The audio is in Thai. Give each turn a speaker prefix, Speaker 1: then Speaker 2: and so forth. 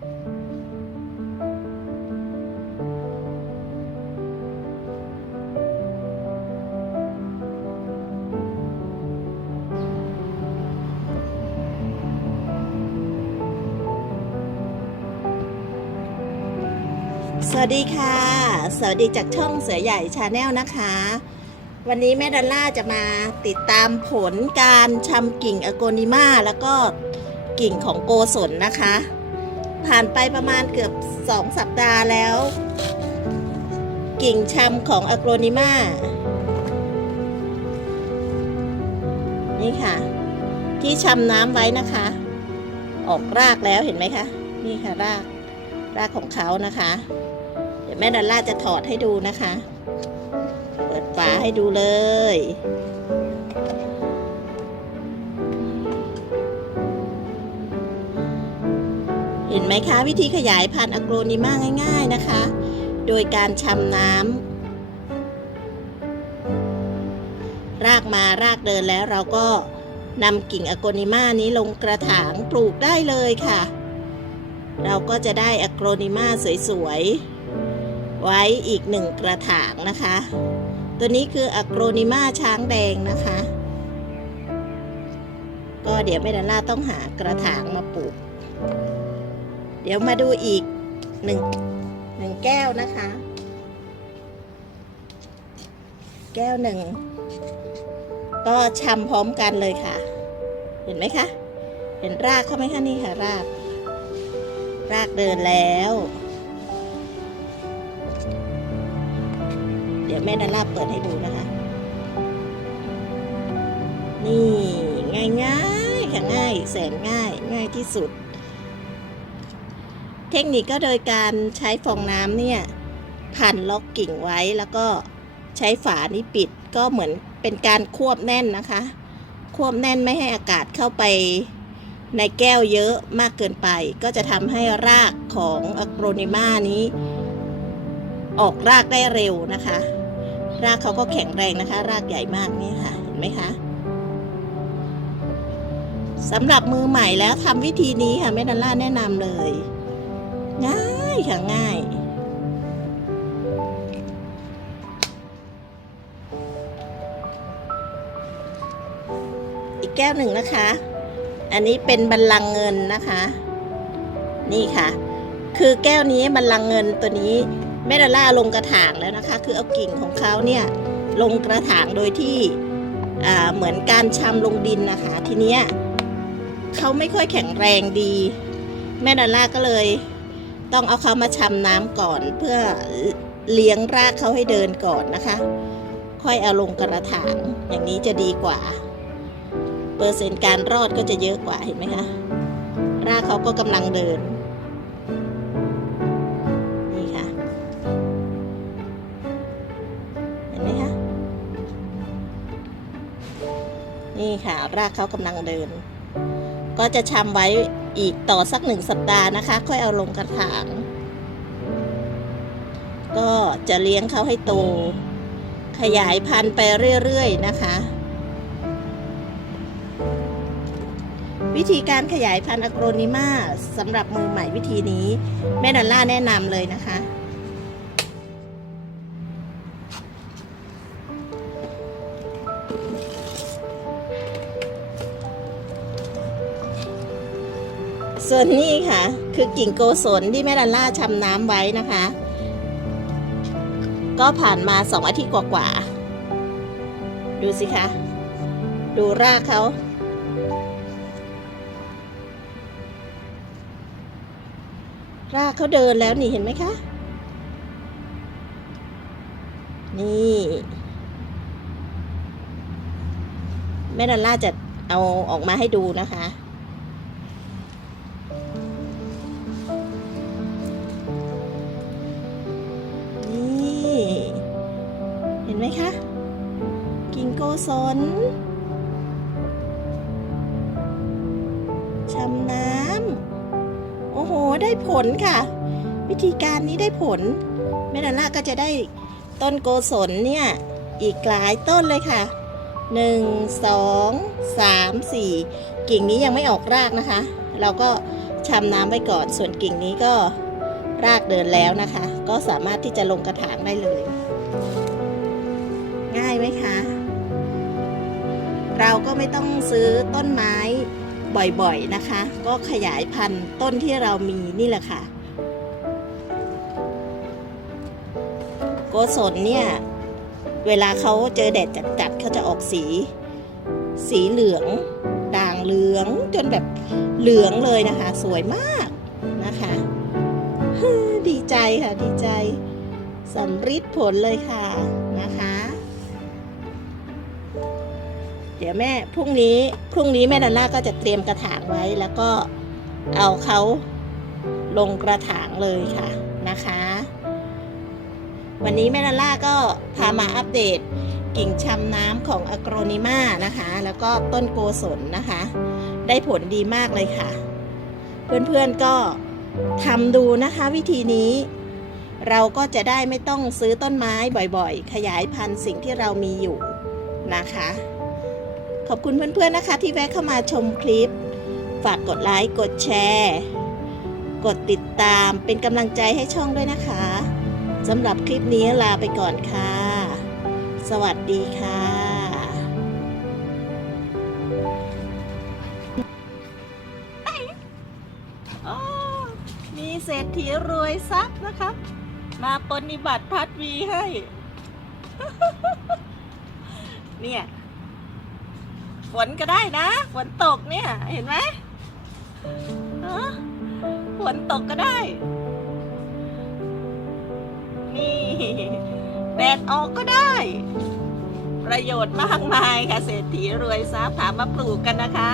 Speaker 1: สวัสดีค่ะ สวัสดีจากช่องเสือใหญ่ชาแนลนะคะ วันนี้แม่ดอลล่าจะมาติดตามผลการชำกิ่งอโกนิมาแล้วก็กิ่งของโกศลนะคะ ผ่านไปประมาณเกือบ 2 สัปดาห์แล้ว กิ่งชำของอะโกนิมานี่ค่ะ ที่ชำน้ำไว้นะคะ ออกรากแล้วเห็นไหมคะ นี่ค่ะรากรากของเขานะคะ เดี๋ยวแม่ดอลล่าจะถอดให้ดูนะคะ เปิดฝาให้ดูเลย เห็นไหมคะ วิธีขยายพันธุ์อะโกรนิมาง่าย ๆนะคะ โดยการชำน้ำรากมารากเดินแล้วเราก็นำกิ่งอะโกนิมานี้ลงกระถางปลูกได้เลยค่ะ เราก็จะได้อะโกรนิมาสวยๆ ไว้อีกหนึ่งกระถางนะคะ ตัวนี้คืออะโกรนิมาช้างแดงนะคะ ก็เดี๋ยวแม่ดาล่าต้องหากระถางมาปลูก เดี๋ยวมาดูอีกหนึ่งหนึ่งแก้วนะคะ แก้วหนึ่ง ก็ชำพร้อมกันเลยค่ะ เห็นไหมคะ เห็นรากเขาไหมคะนี่ค่ะราก รากเดินแล้ว เดี๋ยวแม่ดาล่าเปิดให้ดูนะคะ นี่ง่ายง่ายๆค่ะง่ายแสนง่ายง่ายที่สุด เทคนิคก็โดยการใช้ฟองน้ำเนี่ยพันล็อกกิ่งไว้แล้วก็ใช้ฝานี้ปิดก็เหมือนเป็นการควบแน่นนะคะ ควบแน่นไม่ให้อากาศเข้าไปในแก้วเยอะมากเกินไป ก็จะทำให้รากของอะโกรนิมานี้ ออกรากได้เร็วนะคะ รากเขาก็แข็งแรงนะคะ รากใหญ่มากนี่ค่ะเห็นไหมคะสำหรับมือใหม่แล้วทำวิธีนี้ค่ะแม่ดัลล่าแนะนำเลย ง่ายค่ะง่าย อีกแก้วหนึ่งนะคะ อันนี้เป็นบัลลังก์เงินนะคะ นี่ค่ะ คือแก้วนี้บัลลังก์เงินตัวนี้แม่ดาล่าลงกระถางแล้วนะคะ คือเอากิ่งของเขาเนี่ยลงกระถางโดยที่เหมือนการชำลงดินนะคะ ทีเนี้ยเขาไม่ค่อยแข็งแรงดี แม่ดาล่าก็เลย ต้องเอาเขามาชำน้ำก่อน เพื่อเลี้ยงรากเขาให้เดินก่อนนะคะ ค่อยเอาลงกระถางอย่างนี้จะดีกว่า เปอร์เซ็นต์การรอดก็จะเยอะกว่าเห็นไหมคะรากเขาก็กำลังเดินนี่ค่ะเห็นไหมคะนี่ค่ะ รากเขากำลังเดิน ก็จะชำไว้อีกต่อสักหนึ่งสัปดาห์นะคะ ค่อยเอาลงกระถาง ก็จะเลี้ยงเขาให้โต ขยายพันธุ์ไปเรื่อยๆนะคะ วิธีการขยายพันธุ์อะโกรนิมาสำหรับมือใหม่วิธีนี้ แม่ดอลล่าแนะนำเลยนะคะ ส่วนนี้ค่ะ คือกิ่งโกศลที่แม่ดอลล่าชำน้ำไว้นะคะ ก็ผ่านมาสองอาทิตย์กว่าๆ ดูสิคะ ดูรากเขารากเขาเดินแล้วนี่เห็นไหมคะ นี่ แม่ดอลล่าจะเอาออกมาให้ดูนะคะ ศลชำน้ำโอ้โห ได้ผลค่ะ วิธีการนี้ได้ผลแม่ดาล่าก็จะได้ต้นโกศลเนี่ย อีกหลายต้นเลยค่ะหนึ่งสองสามสี่กิ่งนี้ยังไม่ออกรากนะคะ เราก็ชชำน้ำไว้ก่อน ส่วนกิ่งนี้ก็รากเดินแล้วนะคะ ก็สามารถที่จะลงกระถางได้เลย ง่ายไหมคะ เราก็ไม่ต้องซื้อต้นไม้บ่อยๆนะคะ ก็ขยายพันธุ์ต้นที่เรามีนี่แหละค่ะ โกศลเนี่ย เวลาเขาเจอแดดจัดๆเขาจะออกสี สีเหลือง ด่างเหลืองจนแบบเหลืองเลยนะคะ สวยมากนะคะ ดีใจค่ะดีใจสำริดผลเลยค่ะนะคะ เดี๋ยวแม่พรุ่งนี้พรุ่งนี้แม่นันล่าก็จะเตรียมกระถางไว้ แล้วก็เอาเขาลงกระถางเลยค่ะนะคะ วันนี้แม่นันล่าก็พามาอัปเดตกิ่งชำน้ำของอะโกรนิมานะคะ แล้วก็ต้นโกศลนะคะ ได้ผลดีมากเลยค่ะ เพื่อนๆก็ทำดูนะคะวิธีนี้เราก็จะได้ไม่ต้องซื้อต้นไม้บ่อยๆ ขยายพันธุ์สิ่งที่เรามีอยู่นะคะ ขอบคุณเพื่อนๆนะคะ ที่แวะเข้ามาชมคลิป ฝากกดไลค์กดแชร์ กดติดตามเป็นกำลังใจให้ช่องด้วยนะคะสำหรับคลิปนี้ลาไปก่อนค่ะ สวัสดีค่ะอ๋อมีเศรษฐีรวยทรัพย์นะครับ มาปฏิบัติพัดวีให้ เนี่ย ฝนก็ได้นะ ฝนตกเนี่ย เห็นไหมฝนตกก็ได้ นี่แดดออกก็ได้ ประโยชน์มากมายค่ะเศรษฐีรวยทรัพย์ถามมาปลูกกันนะคะ